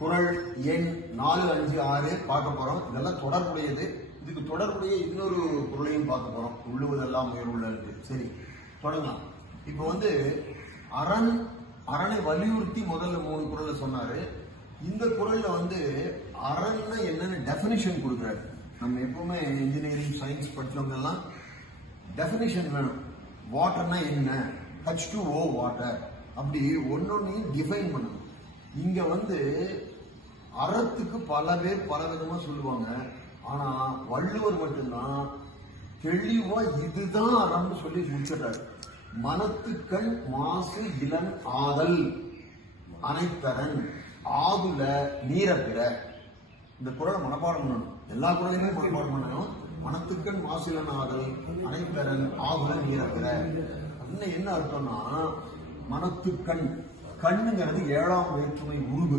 குறள் எண் 4, 5, 6 பார்க்க போறோம். இதெல்லாம் தொடர்புடையது. இதுக்கு தொடர்புடைய இன்னொரு குறளையும் பார்க்க போறோம். உள்ளுவதெல்லாம் உயர்வுள்ளது. சரி, தொடங்கலாம். இப்போ அரணை வலியுறுத்தி முதல்ல 3 குறளை சொன்னாரு. இந்த குறள்ல அரண்னா என்னன்னு டெபினிஷன் கொடுக்குறாரு. நம்ம எப்பவுமே இன்ஜினியரிங் சயின்ஸ் படிச்சவங்க எல்லாம் டெபினிஷன் வேணும். வாட்டர்னா என்ன, H2O வாட்டர், அப்படி ஒன்னொன்னையும் டிஃபைன் பண்ணணும். இங்க அறத்துக்கு பல பேர் பல விதமா சொல்லுவாங்க. ஆனா வள்ளுவர் மட்டும்தான் தெளிவா இதுதான் அறம்னு சொல்லி முடிச்சிட்டாரு. மனத்துக்கண் மாசு இளன் ஆதல் அனைத்தரன் ஆதுல நீரப்பிற. இந்த குறளை மனப்பாடம் பண்ணணும். எல்லா குறளையுமே மனப்பாடம் பண்ணணும். மனத்துக்கண் மாசு இளன் ஆதல் அனைத்தரன் ஆதுல நீரப்பிற. என்ன அர்த்தம்னா, மனத்துக்கண், கண்ணுங்கிறது 7ஆம் வேற்றுமை உருவு.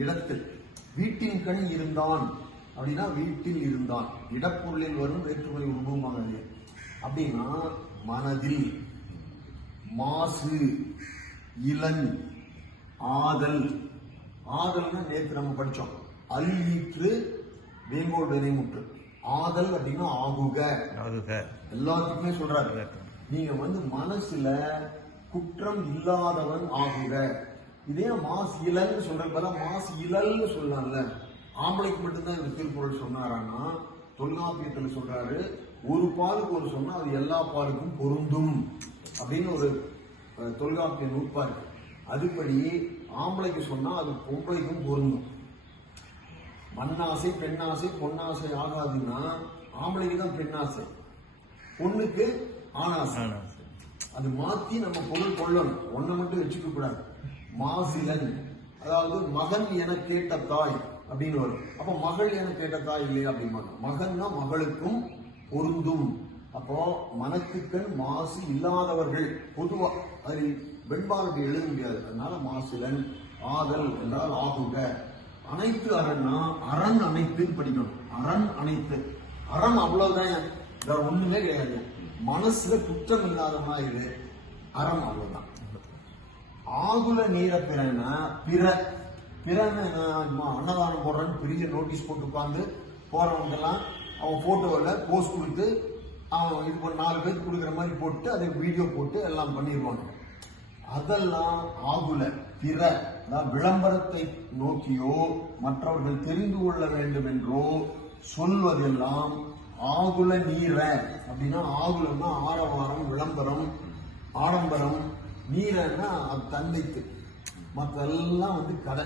இடத்தில் வீட்டின் கண் இருந்தான் அப்படின்னா வீட்டில் இருந்தான், இடப்பொருளில் வரும் வேற்றுமை உருவமானது. அப்படின்னா மனதில் மாசு இளன் ஆதல். ஆதல்னா நேற்று நம்ம படிச்சோம். அல்லீற்று வேங்கோல் வினைமுற்று. ஆதல் அப்படின்னா ஆகுக. எல்லாத்துக்குமே சொல்றாரு. நீங்க மனசுல குற்றம் இல்லாதவன் ஆகுக. இதே மாசு இளன்னு சொல்ற மாசு இழல்னு சொல்லலாம்ல. ஆம்பளைக்கு மட்டும்தான் இந்த திருக்குறள் சொன்னாரான்னா, தொல்காப்பியத்துல சொல்றாரு, ஒரு பாலுக்கு ஒரு சொன்னா அது எல்லா பாலுக்கும் பொருந்தும் அப்படின்னு ஒரு தொல்காப்பிய நூற்பா இருக்கு. அதுபடி ஆம்பளைக்கு சொன்னா அது பொம்பளைக்கும் பொருந்தும். மண்ணாசை பெண்ணாசை பொன்னாசை ஆகாதுன்னா ஆம்பளைக்கு தான் பெண்ணாசை, பொண்ணுக்கு ஆணாசை. அது மாத்தி நம்ம பொருள் கொள்ளணும். ஒன்ன மட்டும் வச்சுக்க கூடாது. மாசிலன், அதாவது மகன் என கேட்ட தாய் அப்படின்னு வரும். அப்ப மகள் என கேட்ட தாய் இல்லையா அப்படிம்பாங்க. மகன்னா மகளுக்கும் பொருந்தும். அப்போ மனத்துக்கண் மாசு இல்லாதவர்கள் பொதுவா அது வெண்பாலுக்கு எழுத முடியாது. அதனால மாசிலன் ஆதல் என்றால் ஆகுக. அனைத்து அரண்னா அரண் அனைத்துன்னு படிக்கணும். அரண் அனைத்து. அறம் அவ்வளவுதான், வேற ஒண்ணுமே கிடையாது. மனசுல குற்றம் இல்லாதவனா இது அறம், அவ்வளவுதான். ஆகுல நீர பிறன்னா அன்னதானம் போடுறன்னு பெரிய நோட்டீஸ் போட்டு உட்கார்ந்து போறவங்க எல்லாம் அவன் போட்டோல போஸ்ட் கொடுத்து அவன் இது 4 பேருக்கு கொடுக்குற மாதிரி போட்டு அதை வீடியோ போட்டு எல்லாம் பண்ணிடுவாங்க. அதெல்லாம் ஆகுல பிற, அதாவது விளம்பரத்தை நோக்கியோ மற்றவர்கள் தெரிந்து கொள்ள வேண்டும் என்றோ சொல்வதெல்லாம் ஆகுல நீர. அப்படின்னா ஆகுலன்னா ஆரவாரம், விளம்பரம், ஆடம்பரம். நீரன்னா அது தன்னைத்து. மற்றெல்லாம் கடை.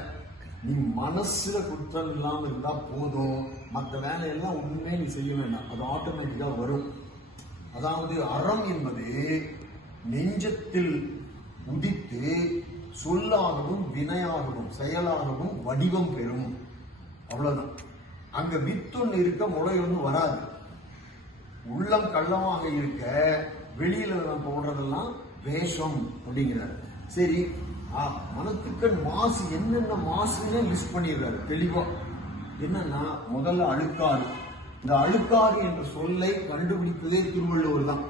நீ மனசுல குற்றம் இல்லாம இருந்தா போதும். மற்ற வேலையெல்லாம் உண்மையே நீ செய்ய வேண்டாம், அது ஆட்டோமேட்டிக்கா வரும். அதாவது அறம் என்பது நெஞ்சத்தில் உதித்து சொல்லாகவும் வினையாகவும் செயலாகவும் வடிவம் பெறும். அவ்வளவுதான். அங்க வித்தொன்னு இருக்க முளை வராது. உள்ளம் கள்ளமாக இருக்க வெளியில போடுறதெல்லாம் வேஷம் அப்படிங்கிறார். சரி, மனத்துக்கண் மாசு என்னென்ன மாசுன்னு லிஸ்ட் பண்ணிடுறாரு தெளிவா. என்னன்னா, முதல்ல அழுக்காறு. இந்த அழுக்காறு என்ற சொல்லை கண்டுபிடிப்பதே திருவள்ளுவர் தான்.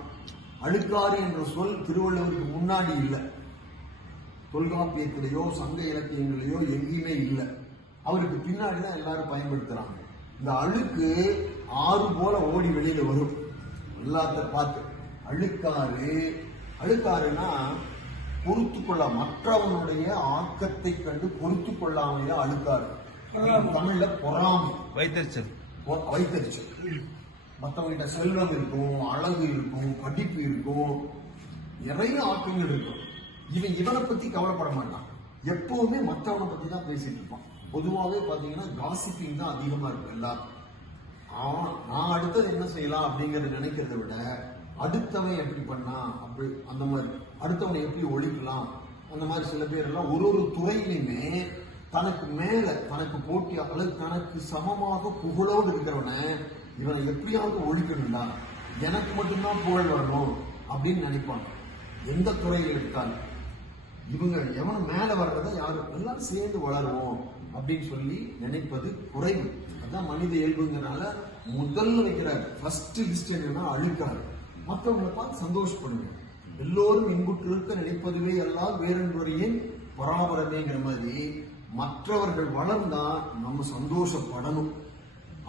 அழுக்காறு என்ற சொல் திருவள்ளுவருக்கு முன்னாடி இல்லை. தொல்காப்பியத்திலேயோ சங்க இலக்கியங்களிலேயோ எங்கேயுமே இல்லை. அவருக்கு பின்னாடி தான் எல்லாரும் பயன்படுத்துறாங்க. இந்த அழுக்கு ஆறு போல ஓடி வெளியில வரும். எல்லாத்த பார்த்து அழுக்காறுனா பொறுத்து கொள்ள, மற்றவனுடைய ஆக்கத்தை கண்டு பொறுத்து கொள்ளாமையா அழுக்காறு. தமிழ்ல பொறாமை, வைத்தறிச்சல். மற்றவங்கிட்ட செல்வம் இருக்கும், அழகு இருக்கும், படிப்பு இருக்கும், நிறைய ஆக்கங்கள் இருக்கும். இவனை பத்தி கவலைப்பட மாட்டான். எப்பவுமே மற்றவனை பத்தி தான் பேசிட்டு இருப்பான். பொதுவாகவே பாத்தீங்கன்னா காசிப்பிங் தான் அதிகமா இருக்கும் எல்லாரும். நான் அடுத்தது என்ன செய்யலாம் அப்படிங்கறத நினைக்கிறத விட அடுத்தவன் எப்படி பண்ணா அப்படி, அந்த மாதிரி அடுத்தவனை எப்படி ஒழிக்கலாம், அந்த மாதிரி சில பேர் எல்லாம் ஒரு துறையிலுமே தனக்கு மேல தனக்கு போட்டி அல்லது தனக்கு சமமாக புகழோடு இருக்கிறவன இவனை எப்படியாவது ஒழிக்கணும்டா, எனக்கு மட்டும்தான் புகழ் வரணும் அப்படின்னு நினைப்பாங்க. எந்த துறையில் எடுத்தாலும் இவங்க எவனை மேல வர்றத யாரும் எல்லாரும் சேர்ந்து வளருவோம் அப்படின்னு சொல்லி நினைப்பது குறைவு. அதான் மனித இயல்புங்கிறனால முதல்ல வைக்கிறாரு. ஃபர்ஸ்ட் லிஸ்ட் என்னன்னா அழுக்காறு. மற்றவங்களை பார்த்து சந்தோஷப்படுங்க. எல்லோரும் இன்புற்று இருக்க நினைப்பதுவே எல்லாம் வேறொன்றையின் பராபரமேங்கிற மாதிரி மற்றவர்கள் வளர்ந்தா நம்ம சந்தோஷப்படணும்.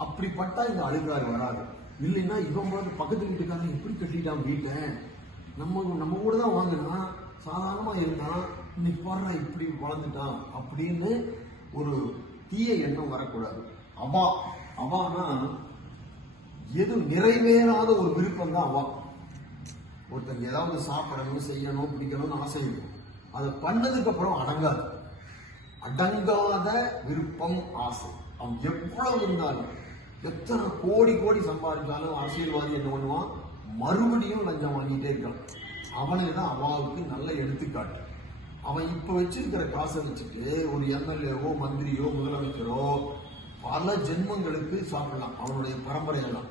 அப்படிப்பட்டா இந்த அழுகாறு வராது. இல்லைன்னா இவன் போது பக்கத்து வீட்டுக்காரன் எப்படி கட்டிட்டான் வீட்டை, நம்ம கூட தான் வாங்கினா சாதாரணமா இருந்தான், இன்னைக்கு பாருங்க இப்படி வளர்ந்துட்டான் அப்படின்னு ஒரு தீய எண்ணம் வரக்கூடாது. அவானா எது நிறைவேறாத ஒரு விருப்பம் தான் அவா. ஒருத்தர் ஏதாவது சாப்பிடணும், செய்யணும், பிடிக்கணும்னு ஆசை இருக்கும். அதை பண்ணதுக்கு அப்புறம் அடங்காத விருப்பம், ஆசை. அவன் எவ்வளவு இருந்தாலும், எத்தனை கோடி கோடி சம்பாதிச்சாலும் அரசியல்வாதி என்ன பண்ணுவான், மறுபடியும் லஞ்சம் வாங்கிட்டே இருக்கான். அவனே தான் அவாவுக்கு நல்ல எடுத்துக்காட்டு. அவன் இப்ப வச்சிருக்கிற காசை வச்சுட்டு ஒரு எம்எல்ஏவோ மந்திரியோ முதலமைச்சரோ பல ஜென்மங்களுக்கு சாப்பிடலாம் அவனுடைய பரம்பரையெல்லாம்.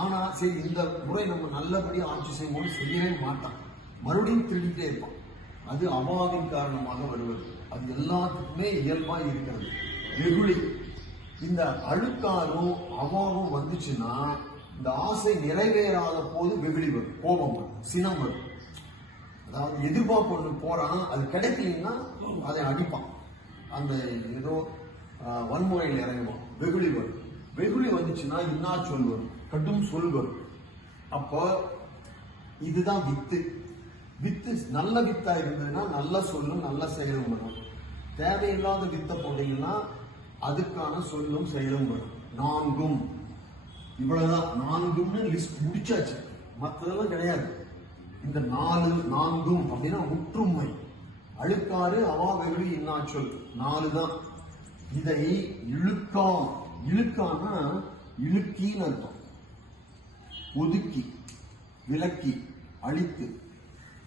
ஆனா சரி இந்த முறை நம்ம நல்லபடி ஆட்சி செய்வோம் செய்யவே மாட்டான், மறுபடியும் திருடிட்டே இருப்பான். அது அவாவின் காரணமாக வருவது. அது எல்லாத்துக்குமே இயல்பா இருக்கிறது. வெகுளி, இந்த அழுக்காரும் அவாவும் வந்துச்சுன்னா இந்த ஆசை நிறைவேறாத போது வெகுளி வரும், கோபம் வரும், சினம் வரும். அதாவது எதிர்பார்ப்பு ஒன்று போறான், அது கிடைக்கலன்னா அதை அடிப்பான், அந்த ஏதோ வன்முறையில் இறங்குவான், வெகுளி வரும். வெகுளி வந்துச்சுன்னா இன்னா சொல் வரும், கடும் சொல் வரும். அப்போ இதுதான் வித்து. வித்து நல்ல வித்தா இருந்ததுன்னா நல்ல சொல்லும் நல்ல செயலும் வரும். தேவையில்லாத வித்தை போட்டீங்கன்னா அதுக்கான சொல்லும் செயலும் வரும். நான்கும், இவ்வளவுதான், நான்கும்னு லிஸ்ட் முடிச்சாச்சு, மற்றதெல்லாம் கிடையாது. இந்த நான்கும் அப்படின்னா ஒற்றுமை, அழுக்காறு, அவா, வெகுளி, இன்னாச்சொல், 4 தான். இதை இழுக்கானா இழுக்கின்னு அர்த்தம். ஒதுக்கி, விலக்கி, அழித்து.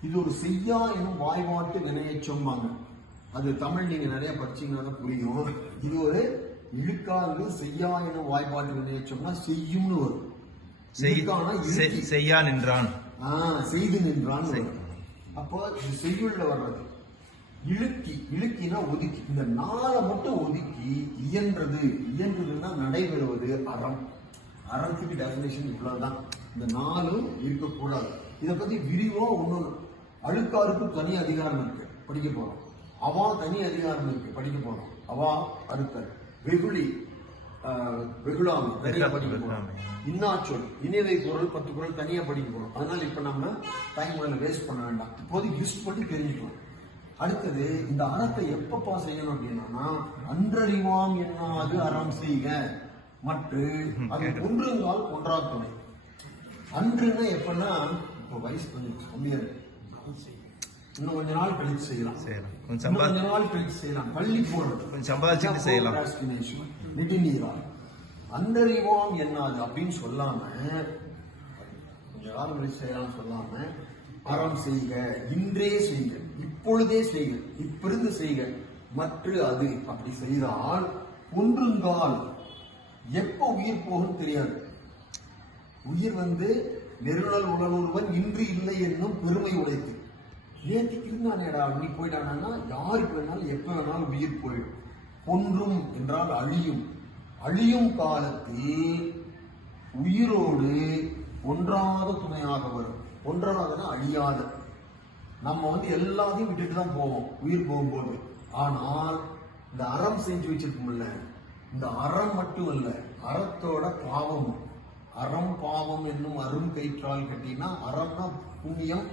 இது ஒரு செய்யா எனும் வாய்வாட்டு வினையச்சொம்பாங்க. அது தமிழ் நீங்க நிறைய படிச்சீங்கன்னா புரியும். இது ஒரு இழுக்காது செய்யா எனும் வாய்ப்பாட்டு வினையச்சொம்னா செய்யும்னு வரும். செய்யா நின்றான், செய்து நின்றான். அப்போ இது செய்யுள்ள வர்றது. இழுக்கினா ஒதுக்கி. இந்த 4 மட்டும் ஒதுக்கி இயன்றதுன்னா நடைபெறுவது அறம். அறத்துக்கு டெபினேஷன் இவ்வளவுதான். இந்த 4 இருக்கக்கூடாது. இதை பத்தி விரிவா ஒண்ணு, அழுக்காருக்கு தனி அதிகாரம் இருக்கு, படிக்க போறோம். அவா தனி அதிகாரம் இருக்கு, படிக்க போறோம். அவா அறுத்தல், வெகுளி, வெகுளாமை தனியா படிக்க போறோம். இன்னாச்சொல், இனிவை குரல் 10 குரல் தனியா படிக்க போறோம். அதனால இப்ப நம்ம டைம் வேஸ்ட் பண்ண வேண்டாம், இப்போதைக்கு லிஸ்ட் பண்ணி தெரிஞ்சுக்கணும். அடுத்தது, இந்த அறத்தை எப்பப்பா செய்யணும் அப்படின்னா, அன்றறிவாம் என்னாது அறம் செய்க மற்ற அது ஒன்றுங்கால் ஒன்றா துணை. அன்றுன்னா எப்பன்னா, இப்போ வயசு கொஞ்சம் கம்மியா இருக்கு, இன்னும் கொஞ்ச நாள் கழிச்சு செய்யலாம், கொஞ்ச நாள் கழிச்சு செய்யலாம், பள்ளி போறது சம்பாதிச்சுட்டு செய்யலாம், நெடுநீரா. அன்றறிவாம் என்னாது அப்படின்னு சொல்லாம, கொஞ்ச காலம் கழிச்சு செய்யலாம் சொல்லாம, அறம் செய்க, இன்றே செய்க, இப்பொழுதே செய்க, இப்பிருந்து செய்க, மற்ற அது அப்படி செய்தால் ஒன்றுங்கால் எப்ப உயிர் போகும் தெரியாது. உயிர் நெருநல் உடனொருவன் இன்று இல்லை என்னும் பெருமை உடைத்து. நேற்றுக்கு இருந்தானேடா நீ போயிட்டானா, யாருக்கு வேணாலும் எப்ப வேணாலும் உயிர் போயிடும். ஒன்றும் என்றால் அழியும். அழியும் காலத்தில் உயிரோடு ஒன்றாத துணையாக வரும். ஒன்றாவதுன்னா அழியாத. நம்ம எல்லாத்தையும் விட்டுட்டு தான் போவோம் உயிர் போகும்போது. ஆனால் இந்த அறம் செஞ்சு வச்சிருக்கோம்ல, இந்த அறம் மட்டும் இல்ல, அறத்தோட பாவம். அறம் பாவம் என்னும் அரும் கயிற்றால் கட்டினா, அறம்னா புண்ணியம்,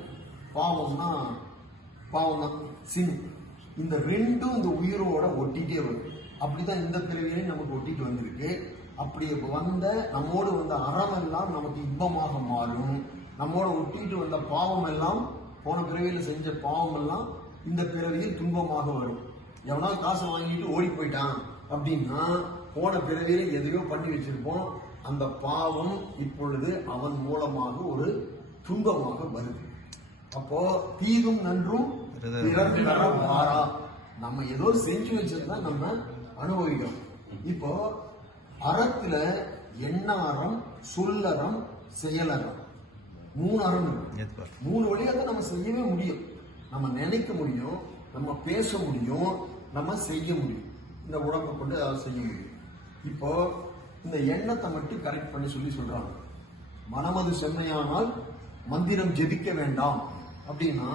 பாவம்னா பாவம் சின். இந்த ரெண்டும் இந்த உயிரோட ஒட்டிட்டே வரும். அப்படிதான் இந்த பிறவியிலே நமக்கு ஒட்டிட்டு வந்திருக்கு. அப்படி வந்த நம்மோடு வந்த அறம் எல்லாம் நமக்கு இன்பமாக மாறும். நம்மோட ஒட்டிட்டு வந்த பாவம் எல்லாம், போன பிறவியில செஞ்ச பாவம் எல்லாம் இந்த பிறவியில் துன்பமாக வரும். எவனா காசு வாங்கிட்டு ஓடி போயிட்டான் அப்படின்னா, போன பிறவியில எதையோ பண்ணி வச்சிருப்போம், அந்த பாவம் இப்பொழுது அவன் மூலமாக ஒரு துன்பமாக வருது. அப்போ தீதும் நன்றும் பிறர் தர மாறா. நம்ம ஏதோ செஞ்சு வச்சிருந்தா நம்ம அனுபவிக்கிறோம். இப்போ அறத்துல எண்ண அறம், சொல்லறம், செயலறம், 3 அறம் இருக்கு. 3 வழியாக தான் நம்ம செய்யவே முடியும். நம்ம நினைக்க முடியும், நம்ம பேச முடியும், நம்ம செய்ய முடியும். இந்த உடம்பை கொண்டு அதை செய்ய முடியும். இப்போ இந்த எண்ணத்தை மட்டும் கரெக்ட் பண்ணி சொல்றாங்க. மனமது செம்மையானால் மந்திரம் ஜெபிக்க வேண்டாம் அப்படின்னா,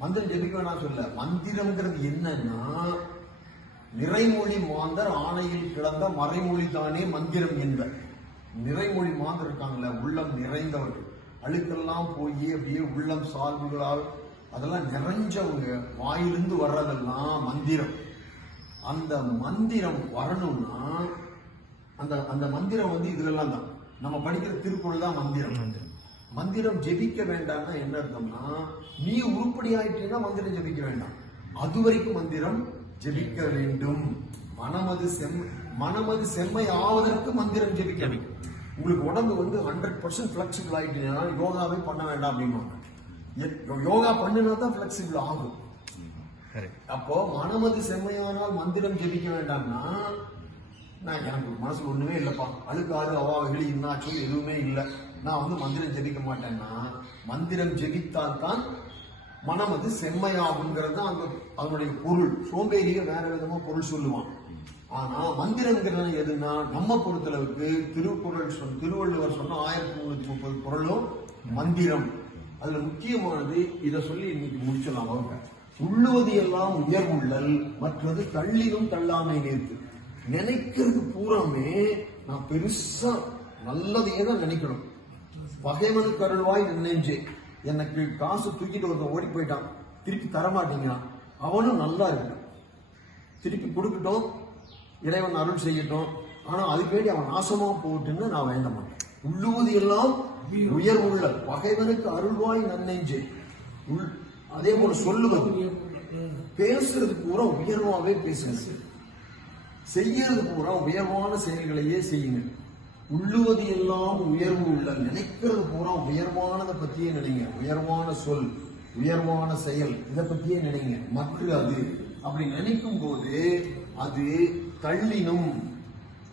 மந்திரம் ஜெபிக்க வேண்டாம் சொல்ல. மந்திரம்ங்கிறது என்னன்னா, நிறைமொழி மாந்தர் ஆணையில் கிடந்த மறைமொழி தானே மந்திரம் என்ப. நிறைமொழி மாந்தர் இருக்காங்கல்ல, உள்ளம் நிறைந்தவர்கள், அழுக்கெல்லாம் போய் அப்படியே உள்ளம் சால்வுகளால் அதெல்லாம் நிறைஞ்சவங்க வாயிலிருந்து வர்றதெல்லாம் மந்திரம். அந்த மந்திரம் வரணும்னா அந்த மந்திரம் இதுலெல்லாம் தான் நம்ம படிக்கிற திருக்குறள் தான் மந்திரம். மந்திரம் ஜெபிக்க வேண்டாம்னா என்ன அர்த்தம்னா, நீ உருப்படி ஆயிட்டீங்கன்னா மந்திரம் ஜெபிக்க வேண்டாம், அது வரைக்கும் மந்திரம் ஜெபிக்க வேண்டும். மனமது செம்மை ஆவதற்கு மந்திரம் ஜெபிக்க வேண்டும். உங்களுக்கு உடம்பு 100% பிளெக்சிபிள் ஆயிட்டீங்கன்னா யோகாவே பண்ண வேண்டாம் அப்படின்வாங்க. யோகா பண்ணினா தான் பிளெக்சிபிள் ஆகும். அப்போ மனமது செம்மையானால் மந்திரம் ஜெபிக்க வேண்டாம்னா, நான் எனக்கு மனசுல ஒண்ணுமே இல்லப்பா, அழுக்காறு அவாவகளி இன்னாச்சும் எதுவுமே இல்லை, நான் மந்திரம் ஜெபிக்க மாட்டேன்னா, மந்திரம் ஜெபித்தால் தான் மனம் செம்மையாகுங்கிறது தான் அதனுடைய பொருள். சோம்பேறிய வேற விதமா பொருள் சொல்லுவான். ஆனா மந்திரங்கிறது எதுனா, நம்ம பொறுத்தளவுக்கு திருவள்ளுவர் சொன்ன 1330 பொருளும் மந்திரம். அதுல முக்கியமானது இதை சொல்லி இன்னைக்கு முடிச்சிடலாம். அவங்க உள்ளுவது எல்லாம் உயர்வுள்ளல், மற்றது தள்ளிலும் தள்ளாமை நேர்த்து. நினைக்கிறது பூராமே நான் பெருசா நல்லதையே தான் நினைக்கணும். பகைவனுக்கு அருள்வாய் நெஞ்சே, எனக்கு காசு தூக்கிட்டு ஒருத்தன் ஓடி போயிட்டான், திருப்பி தரமாட்டீங்கிறான், அவனும் நல்லா இருக்கட்டும், திருப்பி கொடுக்கட்டும், இறைவன் அருள் செய்யட்டும், ஆனா அதுக்கு வேண்டி அவன் நாசமா போட்டுன்னு நான் வேண்ட மாட்டேன். உள்ளுவது எல்லாம் உயர்வுள்ள பகைவனுக்கு அருள்வாய் நன்னெஞ்சே. அதே போல சொல்லுவது, பேசுறது பூரா உயர்வாவே பேசுங்க, செய்யறது பூரா உயர்வான செயல்களையே செய்யுங்க. உள்ளுவது எல்லாம் உயர்வு உள்ள, நினைக்கிறது பூரா உயர்வானதை பத்தியே நினைங்க. உயர்வான சொல், உயர்வான செயல், இதை பத்தியே நினைங்க. மற்ற அது அப்படி நினைக்கும் போது அது தள்ளினும்,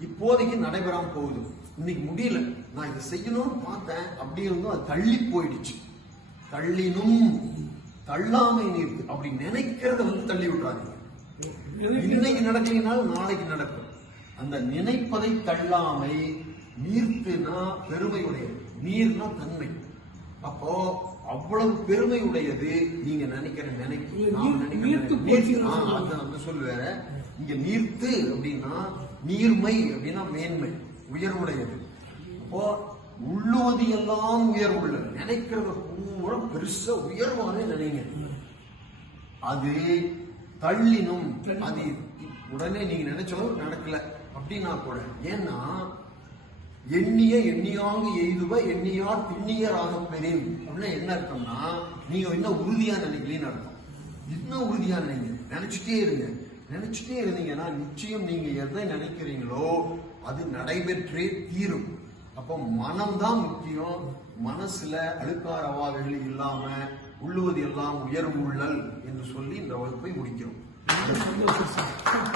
இப்போதைக்கு நடைபெறாம போகுது, இன்னைக்கு முடியல, நான் இதை செய்யணும்னு பார்த்தேன், அப்படி இருந்தும் அது தள்ளி போயிடுச்சு. தள்ளினும் தள்ளாமை நீர்த்து. அப்படி நினைக்கிறத தள்ளி விட்டாங்க. இன்னைக்கு நடக்கலைனாலும் நாளைக்கு நடக்கும். அந்த நினைப்பதை தள்ளாமை. நீர்த்துனா பெருமை உடையது, நீர்னா தன்மை. அப்போ அவ்வளவு பெருமை உடையது நீங்க நினைக்கிற நினைப்பு சொல் வேற. இங்க நீர்த்து அப்படின்னா நீர்மை அப்படின்னா மேன்மை, உயர்வுடையது. அப்போ உள்ளுவது எல்லாம் உயர்வுள்ள, நினைக்கிறத பூரா பெருசா உயர்வானே நினைங்க. அது தள்ளினும், அது உடனே நீங்க நினைச்சாலும் நடக்கல அப்படின்னா கூட, ஏன்னா எண்ணிய எண்ணியாக எய்துவ எண்ணியார் திண்ணியராக பெறேன் அப்படின்னா என்ன அர்த்தம்னா, நீங்க என்ன உறுதியா நினைக்கலன்னு அர்த்தம். இன்னும் உறுதியா நினைங்க, நினைச்சுட்டே இருங்க. நினைச்சுட்டே இருந்தீங்கன்னா நிச்சயம் நீங்க எதை நினைக்கிறீங்களோ அது நடைபெற்றே தீரும். அப்போ மனம்தான் முக்கியம். மனசுல அழுக்கார அவாவைகள் இல்லாம உள்ளுவது எல்லாம் உயர்வுள்ளல் என்று சொல்லி இந்த வகுப்பை முடிக்கிறோம்.